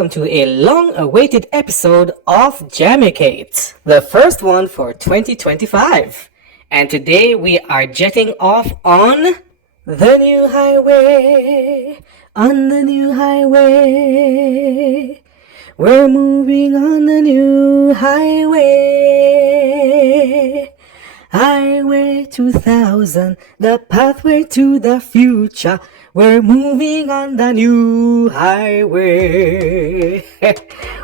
welcome to a long-awaited episode of Jamucate, the first one for 2025. And today we are jetting off on the new highway, We're moving on the new highway. Highway 2000, the pathway to the future. We're moving on the new highway.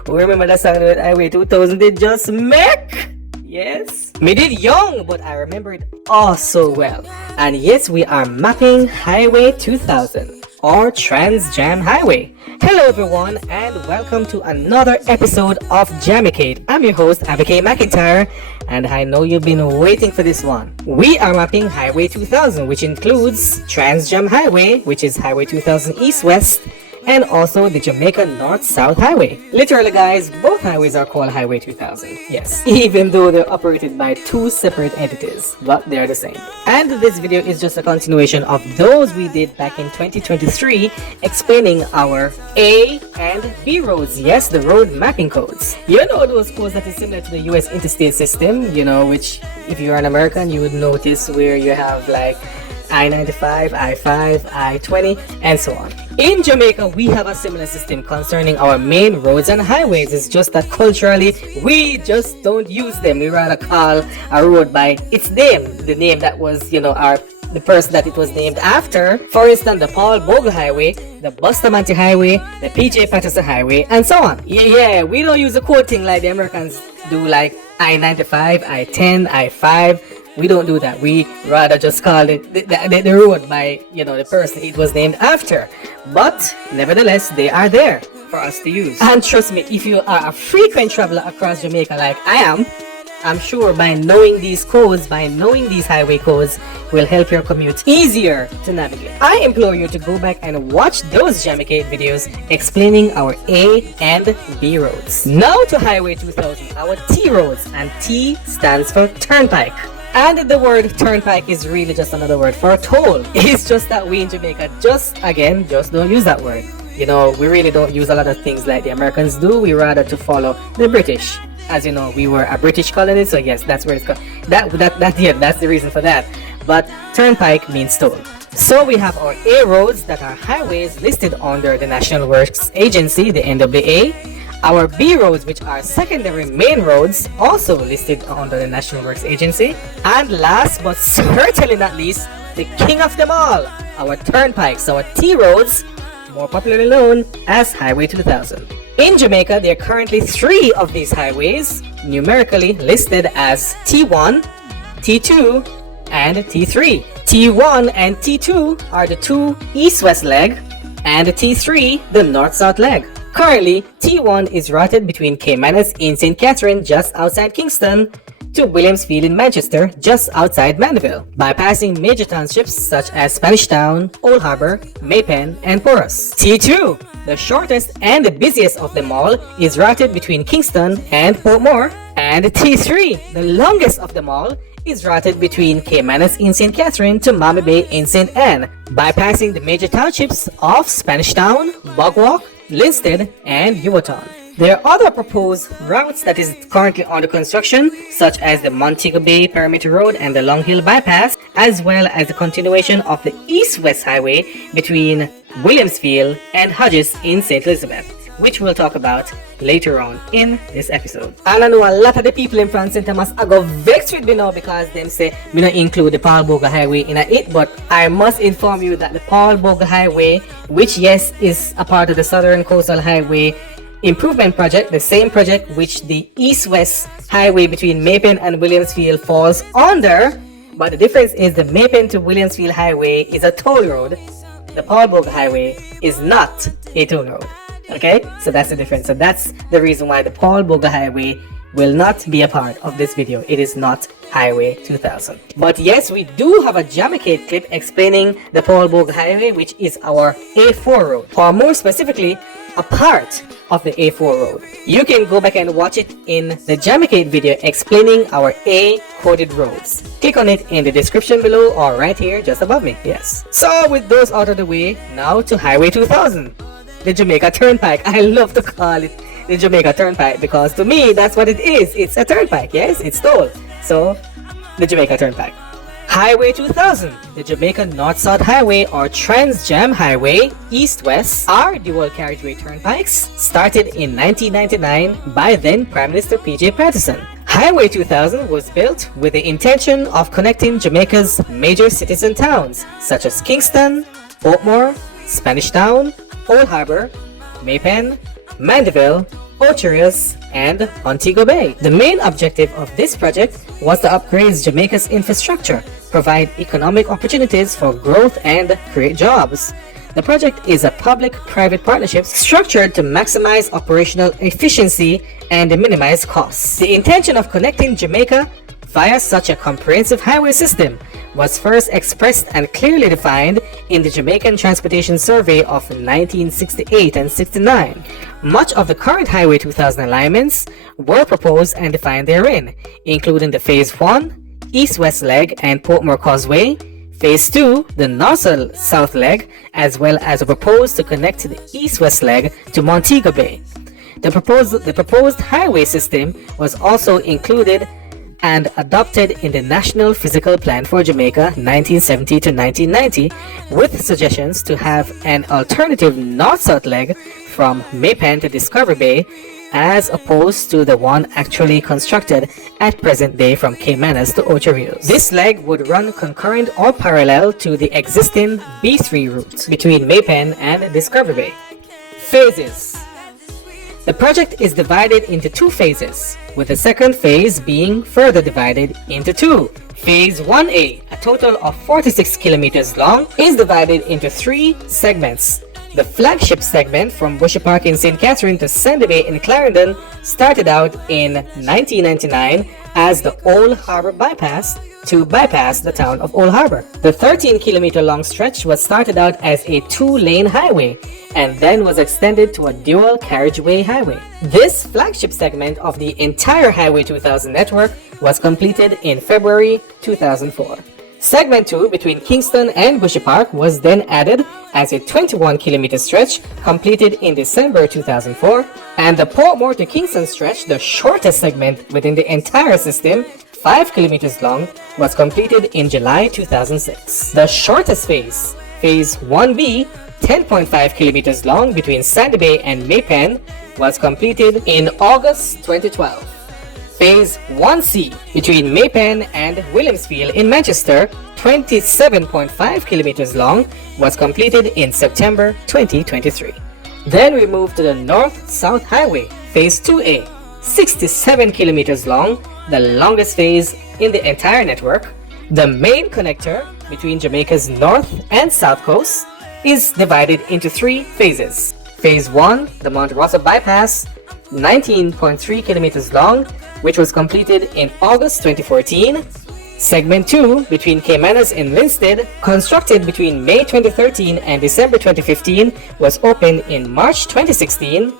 Remember that song that Highway 2000 did just make? Yes. Me did young, but I remember it all so well. And yes, we are mapping Highway 2000 or Trans Jam Highway. Hello everyone and welcome to another episode of Jamicate. I'm your host Abike McIntyre and I know you've been waiting for this one. We are mapping Highway 2000, which includes Trans Jam Highway, which is Highway 2000 East-West, and also the Jamaica North-South Highway. Literally guys, both highways are called Highway 2000. Yes, even though they're operated by two separate entities, but they're the same. And this video is just a continuation of those we did back in 2023, explaining our A and B roads. Yes, the road mapping codes. You know those codes that is similar to the US interstate system, you know, which if you're an American, you would notice where you have like I-95, I-5, I-20, and so on. In Jamaica, we have a similar system concerning our main roads and highways. It's just that culturally, we just don't use them. We rather call a road by its name, the name that was, you know, the person that it was named after. For instance, the Paul Bogle Highway, the Bustamante Highway, the PJ Patterson Highway, and so on. Yeah, we don't use a code thing like the Americans do, like I-95, I-10, I-5. We don't do that. We rather just call it the road by, you know, the person it was named after. But nevertheless, they are there for us to use. And trust me, if you are a frequent traveler across Jamaica like I am, I'm sure by knowing these codes, by knowing these highway codes, will help your commute easier to navigate. I implore you to go back and watch those Jamicate videos explaining our A and B roads. Now to Highway 2000, our T roads, and T stands for Turnpike. And the word turnpike is really just another word for toll. It's just that we in Jamaica just don't use that word. You know, we really don't use a lot of things like the Americans do. We rather to follow the British. As you know, we were a British colony, so yes, that's where it's called. That's the reason for that. But turnpike means toll. So we have our A roads that are highways listed under the National Works Agency, the NWA. Our B roads, which are secondary main roads, also listed under the National Works Agency. And last but certainly not least, the king of them all, our turnpikes, our T roads, more popularly known as Highway 2000. In Jamaica, there are currently 3 of these highways, numerically listed as T1, T2, and T3. T1 and T2 are the 2 east-west leg, and T3 the north-south leg. Currently, T1 is routed between Caymanas in St. Catherine just outside Kingston to Williamsfield in Manchester just outside Mandeville, bypassing major townships such as Spanish Town, Old Harbour, Maypen, and Porus. T2, the shortest and the busiest of them all, is routed between Kingston and Portmore. And T3, the longest of them all, is routed between Caymanas in St. Catherine to Mammy Bay in St. Anne, bypassing the major townships of Spanish Town, Bogwalk, Linstead, and Yuaton. There are other proposed routes that is currently under construction, such as the Montego Bay Perimeter Road and the Long Hill Bypass, as well as the continuation of the East-West Highway between Williamsfield and Hodges in St. Elizabeth, which we'll talk about later on in this episode. And I know a lot of the people in France St. Thomas are go vexed with me now because them say me not include the Paul Bogle Highway in it, but I must inform you that the Paul Bogle Highway, which yes is a part of the Southern Coastal Highway Improvement Project, the same project which the East-West Highway between Maypen and Williamsfield falls under, but the difference is the Maypen to Williamsfield Highway is a toll road. The Paul Bogle Highway is not a toll road. Okay, so that's the difference. So that's the reason why the Paul Bogle Highway will not be a part of this video. It is not Highway 2000. But yes, we do have a Jamicate clip explaining the Paul Bogle Highway, which is our A4 road, or more specifically, a part of the A4 road. You can go back and watch it in the Jamicate video explaining our A coded roads. Click on it in the description below or right here just above me. Yes. So with those out of the way, now to Highway 2000. the Jamaica Turnpike. I love to call it the Jamaica Turnpike because to me that's what it is. It's a turnpike, yes, it's toll. So the Jamaica Turnpike. Highway 2000, the Jamaica North-South Highway or Trans-Jam Highway, East-West, are dual carriageway turnpikes started in 1999 by then Prime Minister P.J. Patterson. Highway 2000 was built with the intention of connecting Jamaica's major cities and towns such as Kingston, Portmore, Spanish Town, Old Harbour, Maypen, Mandeville, Ocho Rios, and Montego Bay. The main objective of this project was to upgrade Jamaica's infrastructure, provide economic opportunities for growth and create jobs. The project is a public-private partnership structured to maximize operational efficiency and minimize costs. The intention of connecting Jamaica via such a comprehensive highway system was first expressed and clearly defined in the Jamaican Transportation Survey of 1968 and 69. Much of the current Highway 2000 alignments were proposed and defined therein, including the Phase 1, East-West leg and Portmore Causeway, Phase 2, the North-South leg, as well as a proposed to connect the East-West leg to Montego Bay. The proposed highway system was also included and adopted in the National Physical Plan for Jamaica 1970 to 1990, with suggestions to have an alternative north-south leg from Maypen to Discovery Bay as opposed to the one actually constructed at present day from Caymanas to Ocho Rios. This leg would run concurrent or parallel to the existing B3 route between Maypen and Discovery Bay. Phases. The project is divided into two phases, with the second phase being further divided into two. Phase 1A, a total of 46 kilometers long, is divided into three segments. The flagship segment from Bushy Park in St. Catherine to Sandy Bay in Clarendon started out in 1999 as the Old Harbour Bypass to bypass the town of Old Harbour. The 13-kilometer long stretch was started out as a two-lane highway and then was extended to a dual carriageway highway. This flagship segment of the entire Highway 2000 network was completed in February 2004. Segment 2 between Kingston and Bushy Park was then added as a 21-kilometer stretch completed in December 2004, and the Portmore to Kingston stretch, the shortest segment within the entire system, 5 kilometers long, was completed in July 2006. The shortest phase, Phase 1B, 10.5 kilometers long between Sandy Bay and Maypen, was completed in August 2012. Phase 1C between Maypen and Williamsfield in Manchester, 27.5 kilometers long, was completed in September 2023. Then we move to the North-South Highway, Phase 2A, 67 kilometers long, the longest phase in the entire network. The main connector between Jamaica's north and south coast is divided into three phases. Phase 1, the Mount Rosa Bypass, 19.3 kilometers long, which was completed in August 2014. Segment 2 between Caymanas and Linstead, constructed between May 2013 and December 2015, was opened in March 2016.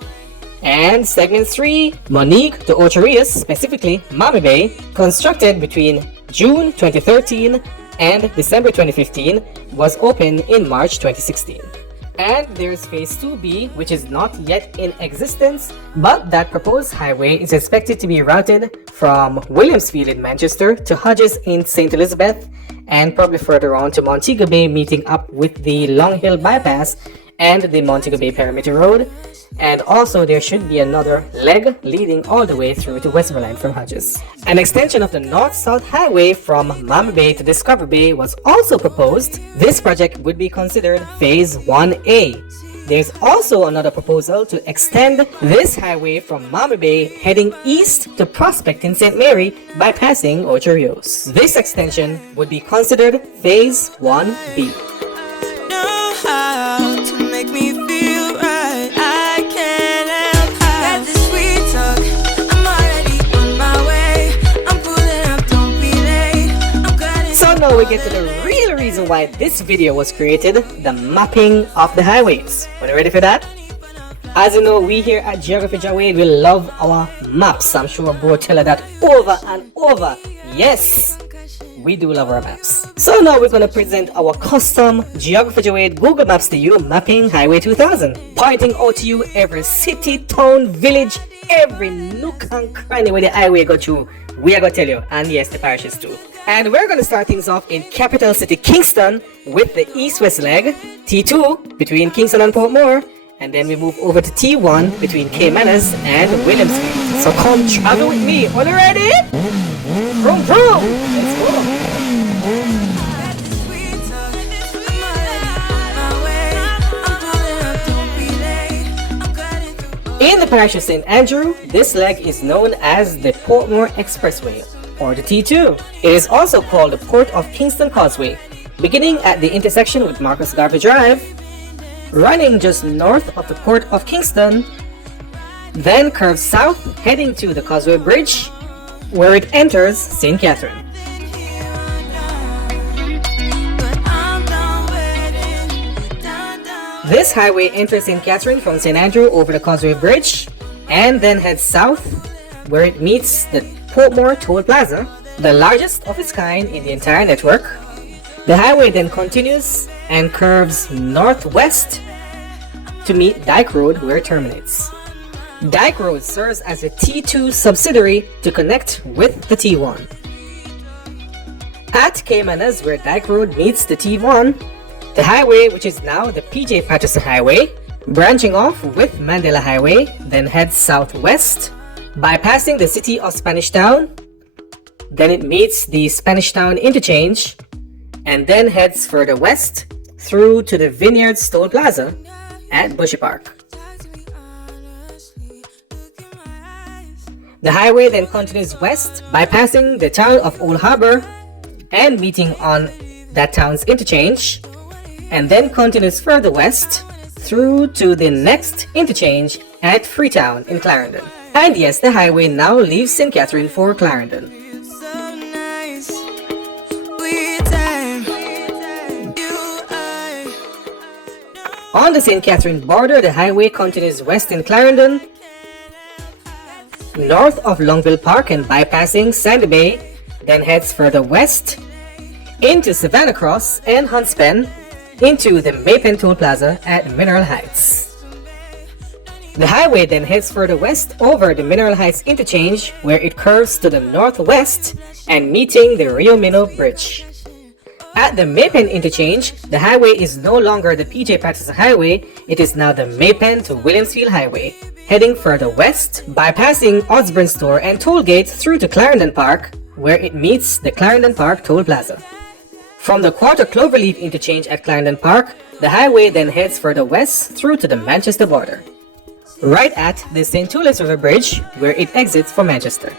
And Segment 3, Monique to Ocho Rios, specifically Mami Bay, constructed between June 2013 and December 2015, was opened in March 2016. And there's Phase 2B, which is not yet in existence, but that proposed highway is expected to be routed from Williamsfield in Manchester to Hodges in St. Elizabeth, and probably further on to Montego Bay, meeting up with the Long Hill Bypass and the Montego Bay Perimeter Road. And also there should be another leg leading all the way through to Westmoreland from Hodges. An extension of the North-South Highway from Mami Bay to Discovery Bay was also proposed. This project would be considered Phase 1A. There's also another proposal to extend this highway from Mami Bay heading east to Prospect in St. Mary, bypassing Ocho Rios. This extension would be considered Phase 1B. Know how to make me feel right. I can't help how this sweet talk. I'm already on my way. I'm pulling up, don't be late. I'm cutting. So now we get to the real reason why this video was created, the mapping of the highways. Are you ready for that? As you know, we here at Geography Jawade, we love our maps. I'm sure bro tell her that over and over. Yes, we do love our maps. So now we're going to present our custom Geography Jawade Google Maps to you, mapping Highway 2000, pointing out to you every city, town, village, every nook and cranny where the highway go through. We are going to tell you, and yes, the parishes too. And we're going to start things off in capital city Kingston with the east-west leg, T2 between Kingston and Portmore, and then we move over to T1 between Caymanas and Williamsfield. So come travel with me. Are you ready? Vroom vroom! Let's go! In the parish of St. Andrew, this leg is known as the Portmore Expressway, or the T2. It is also called the Port of Kingston Causeway, beginning at the intersection with Marcus Garvey Drive, running just north of the Port of Kingston, then curves south heading to the Causeway Bridge, where it enters St. Catherine. This highway enters St. Catherine from St. Andrew over the Causeway Bridge and then heads south where it meets the Portmore Toll Plaza, the largest of its kind in the entire network. The highway then continues and curves northwest to meet Dyke Road where it terminates. Dyke Road serves as a T2 subsidiary to connect with the T1. At Caymanas where Dyke Road meets the T1, the highway, which is now the PJ Patterson Highway, branching off with Mandela Highway, then heads southwest, bypassing the city of Spanish Town. Then it meets the Spanish Town interchange, and then heads further west through to the Vineyards Toll Plaza at Bushy Park. The highway then continues west, bypassing the town of Old Harbor and meeting on that town's interchange, and then continues further west through to the next interchange at Freetown in Clarendon. And yes, the highway now leaves St. Catherine for Clarendon. On the St. Catherine border, the highway continues west in Clarendon, north of Longville Park and bypassing Sandy Bay, then heads further west into Savannah Cross and Hunts Pen, into the Maypen Toll Plaza at Mineral Heights. The highway then heads further west over the Mineral Heights interchange where it curves to the northwest and meeting the Rio Mino Bridge. At the Maypen interchange, the highway is no longer the PJ Patterson Highway, it is now the Maypen to Williamsfield Highway, heading further west, bypassing Osborne Store and Tollgate through to Clarendon Park, where it meets the Clarendon Park Toll Plaza. From the Quarter Cloverleaf interchange at Clarendon Park, the highway then heads further west through to the Manchester border, right at the St. Tullus River Bridge, where it exits for Manchester.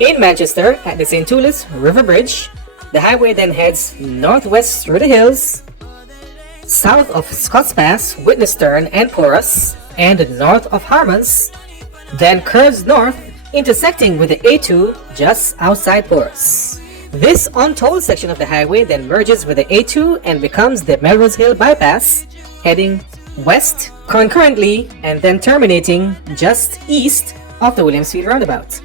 In Manchester, at the St. Tullus River Bridge, the highway then heads northwest through the hills, south of Scotts Pass, Witnessstern and Porus, and north of Harmons, then curves north, intersecting with the A2 just outside Porus. This untolled section of the highway then merges with the A2 and becomes the Melrose Hill Bypass, heading west concurrently and then terminating just east of the Williamsfield roundabout.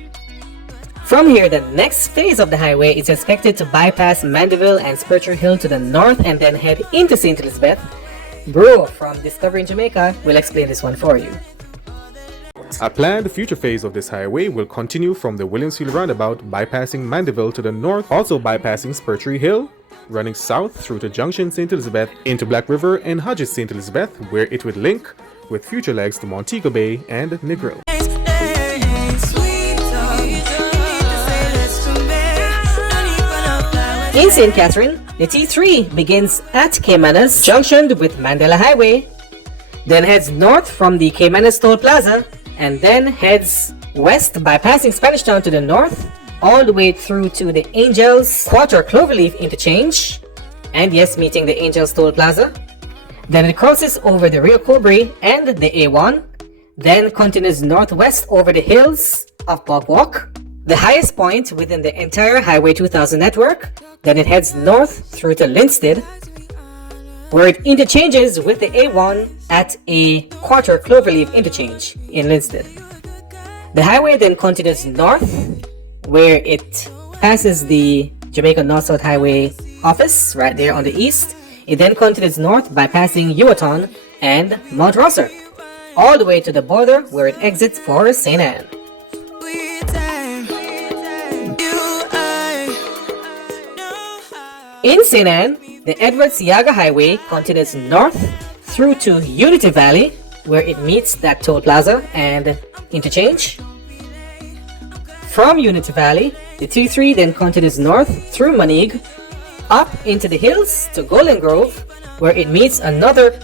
From here, the next phase of the highway is expected to bypass Mandeville and Spurcher Hill to the north and then head into St. Elizabeth. Bro from Discovering Jamaica will explain this one for you. A planned future phase of this highway will continue from the Williamsfield roundabout, bypassing Mandeville to the north, also bypassing Spurtree Hill, running south through to Junction St. Elizabeth into Black River and Hodges St. Elizabeth, where it would link with future legs to Montego Bay and Negril. In St. Catherine, the T3 begins at Caymanas, junctioned with Mandela Highway, then heads north from the Caymanas Toll Plaza, and then heads west by passing Spanish Town to the north, all the way through to the Angels Quarter Cloverleaf interchange, and yes, meeting the Angels Toll Plaza. Then it crosses over the Rio Cobre and the A1, then continues northwest over the hills of Bob Walk, the highest point within the entire Highway 2000 network. Then it heads north through to Linstead, where it interchanges with the A1 at a Quarter Cloverleaf interchange in Linstead. The highway then continues north, where it passes the Jamaica North-South Highway office right there on the east. It then continues north by passing Ewaton and Mount Rosser, all the way to the border where it exits for St. Ann. In St. Ann, the Edwards-Yaga Highway continues north through to Unity Valley, where it meets that toll plaza and interchange. From Unity Valley, the 2-3 then continues north through Moneague, up into the hills to Golden Grove, where it meets another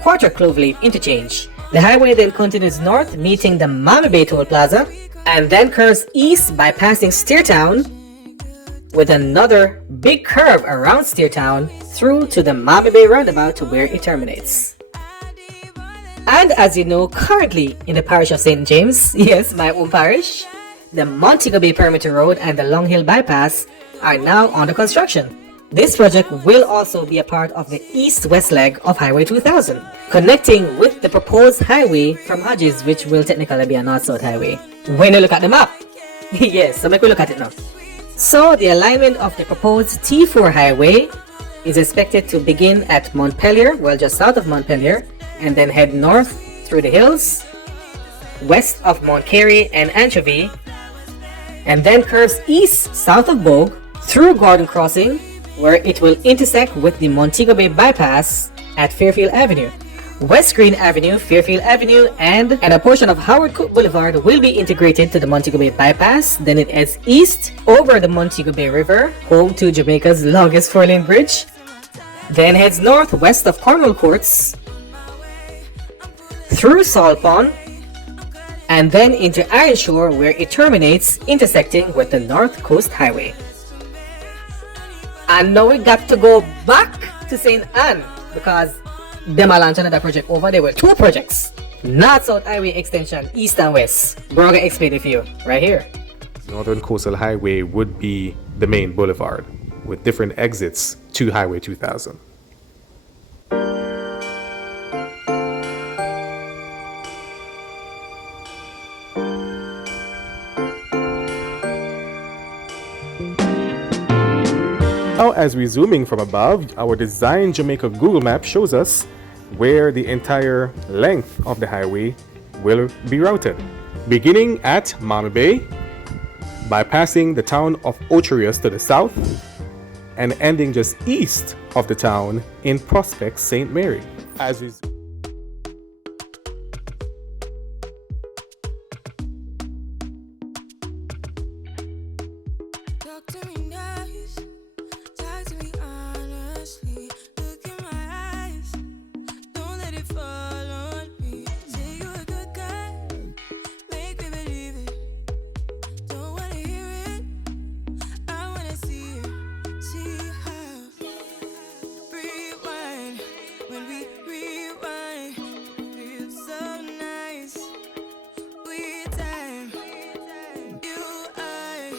quarter cloverleaf interchange. The highway then continues north, meeting the Mama Bay Toll Plaza, and then curves east by passing Steertown, with another big curve around Steertown through to the Mama Bay roundabout to where it terminates. And as you know, currently in the parish of St. James, yes, my own parish, the Montego Bay Perimeter Road and the Long Hill Bypass are now under construction. This project will also be a part of the east-west leg of Highway 2000, connecting with the proposed highway from Hodges, which will technically be a north-south highway. When you look at the map, yes, so make we look at it now. So the alignment of the proposed T4 highway is expected to begin at Montpelier, well just south of Montpelier, and then head north through the hills, west of Mount Carey and Anchovy, and then curves east south of Bogue through Gordon Crossing, where it will intersect with the Montego Bay Bypass at Fairfield Avenue. West Green Avenue, Fairfield Avenue, and a portion of Howard Cook Boulevard will be integrated to the Montego Bay Bypass. Then it heads east over the Montego Bay River, home to Jamaica's longest 4-lane bridge. Then heads north west of Cornwall Courts, through Salt Pond, and then into Iron Shore, where it terminates, intersecting with the North Coast Highway. And now we got to go back to St. Ann, because them are launching another project over there. Were two projects, North-South Highway extension, east and west. Bro, I'm gonna explain it for you right here. Northern Coastal Highway would be the main boulevard, with different exits to Highway 2000. Now, as we're zooming from above, our Design Jamaica Google Map shows us where the entire length of the highway will be routed. Beginning at Mama Bay, bypassing the town of Ocherius to the south, and ending just east of the town in Prospect St. Mary. As we Talk to me nice, talk to me honestly. Look in my eyes, don't let it fall on me. Say you a good guy, make me believe it. Don't wanna hear it, I wanna see it. See how rewind when we rewind. Feels so nice. We time, you I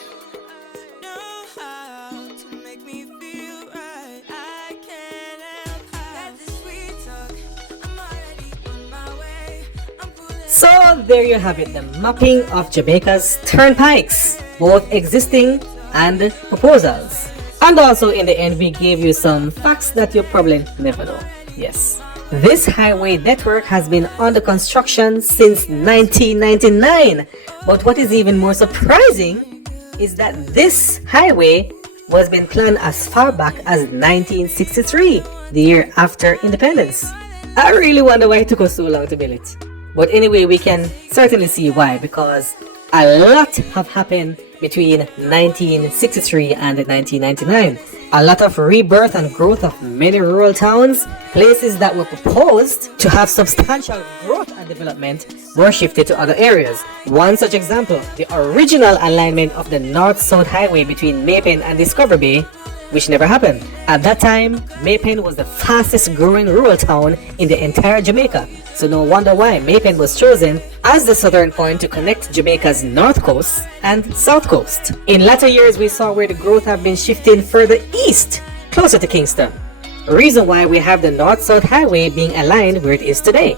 know how to make me feel right. I can't help how this sweet talk. I'm already on my way. I'm pulling. So there you have it, the mapping of Jamaica's turnpikes, both existing and proposals. And also in the end, we gave you some facts that you probably never know. Yes, this highway network has been under construction since 1999. But what is even more surprising is that this highway was been planned as far back as 1963, the year after independence. I really wonder why it took us so long to build it. But anyway, we can certainly see why, because a lot have happened between 1963 and 1999. A lot of rebirth and growth of many rural towns, places that were proposed to have substantial growth and development were shifted to other areas. One such example, the original alignment of the North-South Highway between Maypen and Discovery Bay, which never happened. At that time, Maypen was the fastest growing rural town in the entire Jamaica. So no wonder why Maypen was chosen as the southern point to connect Jamaica's north coast and south coast. In latter years, we saw where the growth have been shifting further east, closer to Kingston. Reason why we have the North-South Highway being aligned where it is today.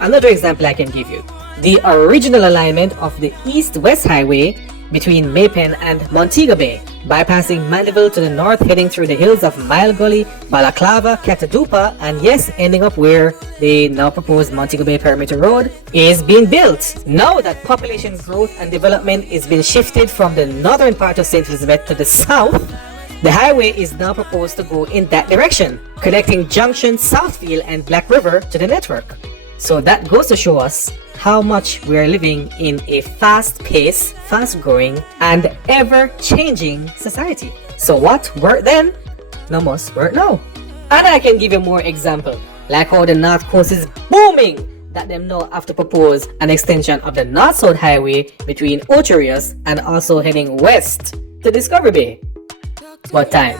Another example I can give you. the original alignment of the east-west highway between Maypen and Montego Bay, bypassing Mandeville to the north, heading through the hills of Mile Gully, Balaclava, Catadupa, and yes, ending up where the now proposed Montego Bay Perimeter Road is being built. Now that population growth and development is being shifted from the northern part of St. Elizabeth to the south, the highway is now proposed to go in that direction, connecting Junction, Southfield, and Black River to the network. So that goes to show us how much we are living in a fast-paced, fast-growing, and ever-changing society. So what worked then, no must work now. And I can give you more example, like how the North Coast is booming, that them now have to propose an extension of the North-South Highway between Ocho Rios and also heading west to Discovery Bay. What time?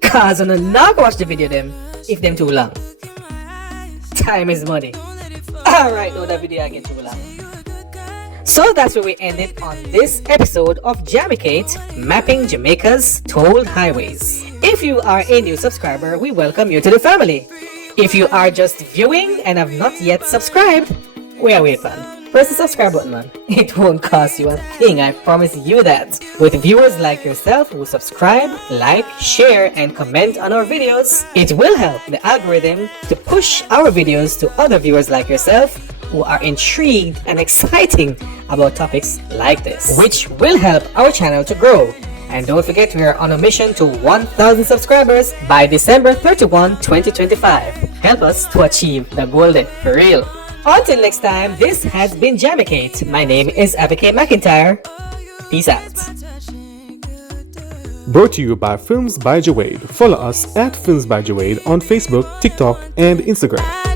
Cause I'm not watch the video them if them too long. Time is money. Alright, no, that video again too long. So that's where we ended on this episode of Jamucate, mapping Jamaica's toll highways. If you are a new subscriber, we welcome you to the family. If you are just viewing and have not yet subscribed, wait man. Press the subscribe button, man. It won't cost you a thing, I promise you that. With viewers like yourself who subscribe, like, share, and comment on our videos, it will help the algorithm to push our videos to other viewers like yourself who are intrigued and exciting about topics like this, which will help our channel to grow. And don't forget, we are on a mission to 1,000 subscribers by December 31, 2025. Help us to achieve the goal for real. Until next time, this has been Jamacate. My name is Abigail McIntyre. Peace out. Brought to you by Films by Jawade. Follow us at Films by Jawade on Facebook, TikTok, and Instagram.